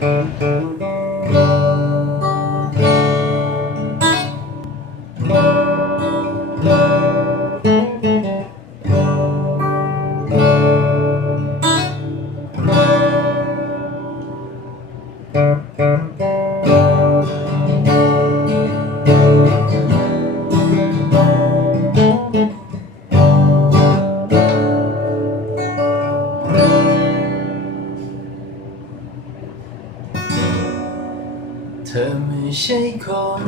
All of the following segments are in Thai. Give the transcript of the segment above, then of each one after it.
เธ ไม่ใช่คน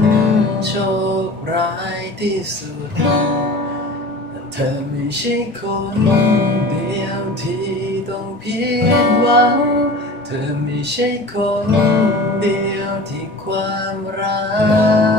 โชคร้ายที่สุด เธอไม่ใช่คนเดียวที่ต้องผิดหวัง เธอไม่ใช่คนเดียวที่ความรัก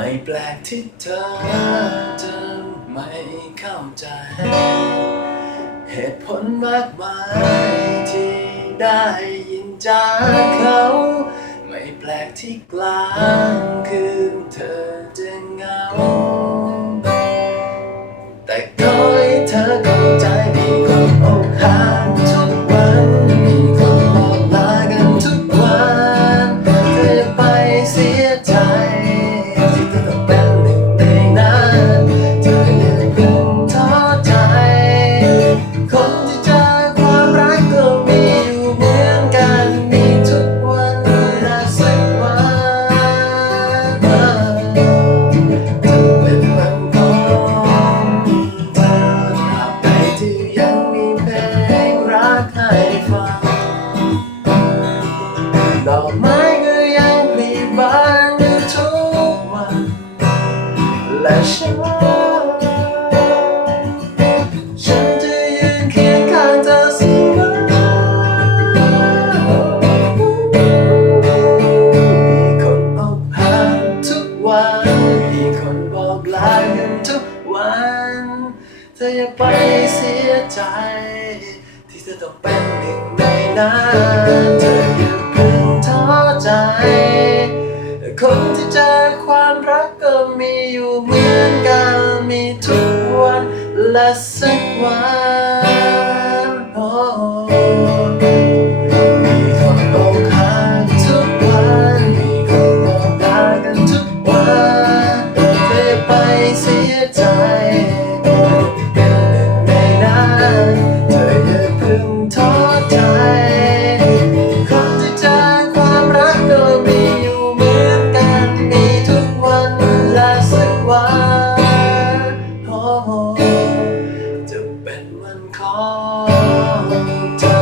ไม่แปลกที่เธอจะไม่เข้าใจ เหตุผลมากมายที่ได้ยินจากเขา ไม่แปลกที่กลาง ดอกไม้ก็ยังพลีบานอยู่ทุกวันและฉันฉันจะยืนเคียงข้างเธอเสมอมีคนอกหักทุกวันมีคนบอกลากันทุกวัน เธออย่าไปเสียใจ ที่เธอต้องเป็นหนึ่งในนั้นเธอ ท้อใจ คนที่เจอความรักก็มีอยู่เหมือนกัน มีทุกวันและสักวันโอมีคนอกหักทุกวัน มีคนอกตากกันทุกวันเธอไปเสียใจเป็นหนึ่งในนั้นเธออย่าเพิ่งท้อใจ หวานโอ้จะเป็นวันของเธอ